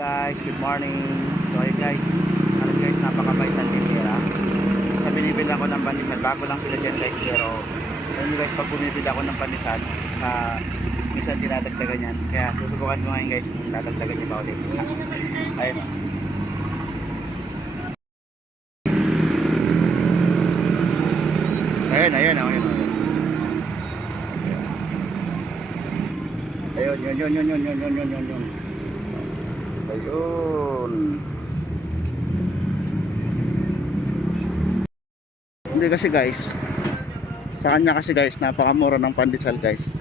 guys, good morning. So ayun guys, napakabait ng tindera. Sa binibili ako ng pandesal, bago lang sila dyan guys, pero ayun guys, pag bumibili ako ng pandesal, minsan tinadagdagan yan. Kaya susubukan ko ngayon guys, kung dadagdagan niyo ba ulit. Ayun o. Ayun. Ayun, yun. Ayun. Hindi kasi guys, sa kanya kasi guys, napakamura ng pandesal guys.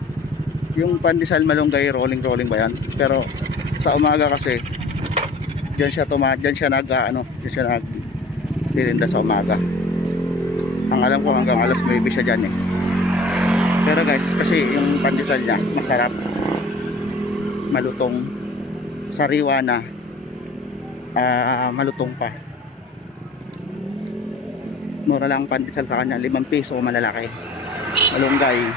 Yung pandesal malunggay, rolling ba yan? Pero sa umaga kasi, diyan siya nagtitinda sa umaga. Ang alam ko hanggang alas 9 siya dyan eh. Pero guys, kasi yung pandesal niya masarap, malutong, sariwa na, malutong pa. Mura lang ang pandesal sa kanya, 5 piso malalaki. Malunggay.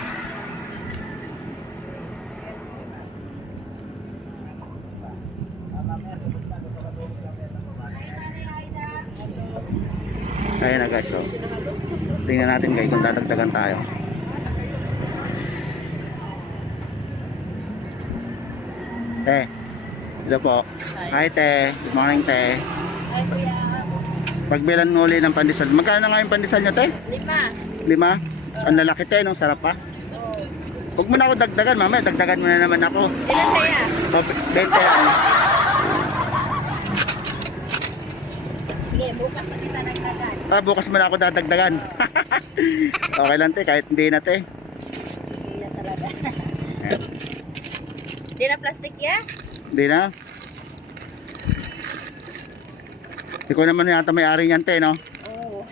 Ayan na guys, so tingnan natin guys kung dadagdagan tayo. Hello po. Hi te, good morning te. Ay, kuya. Pagbilan uli ng pandesal, magkano nga yung pandesal nyo te? 5. 5? Ang lalaki te, nung sarap pa. Oo. Huwag mo na ako dagdagan, mamaya dagdagan mo na naman ako. Ilan kaya? 20 yan. Sige, bukas na kita nagdagan. Bukas mo na ako dadagdagan. Okay lang te, kahit hindi na te. Ilan talaga. Di na plastic ya? Hindi na. Ikaw naman yata may-ari niyan te, no? Oo.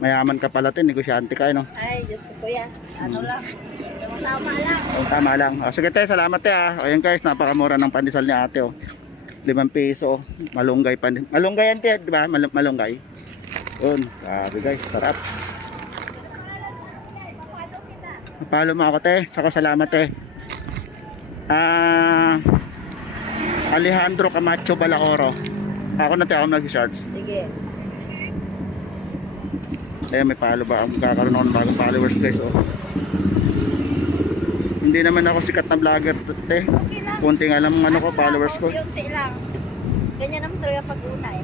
Mayaman ka pala te, negosyante ka, no? Ay, Diyos ko kuya. Ano lang. Yung tama lang. Tama lang. Sige te, salamat te ah. Ayan guys, napakamura ng pandesal ni ate oh. 5 piso. Malunggay pandesal. Malunggay yan te, di ba? Malunggay. Yun. Sabi guys, sarap. Napalo mo ako te. Saka salamat te. Alejandro Camacho Balaoro. Ako na te, ako mag-shorts. Sige. May palo ba? Magkakaroon ako ng bagong followers guys oh. Hindi naman ako sikat na vlogger te. Okay lang. Kunting alam ano ko, followers ko. Kunti lang. Ganyan naman talaga pag una eh.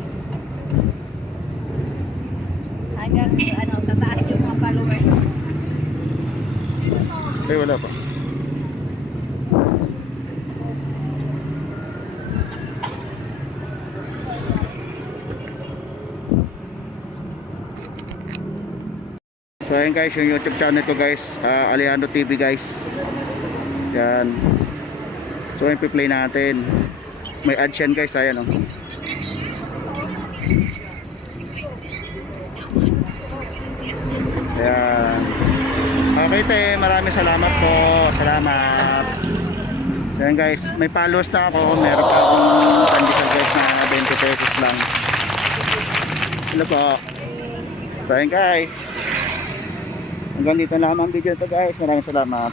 Hanggang tataas yung mga followers. Wala pa. So ayun guys, yung YouTube channel ko guys, Alejandro TV guys. Yan. So yung play natin. May ads yan guys, ayan oh. Ayan. Okay te, maraming salamat po. Salamat. So yan guys, may followers na ako. Meron pa akong pandesal guys na 20 pesos lang. Hello po. So yan guys, hanggang dito lang ang video ito guys. Maraming salamat.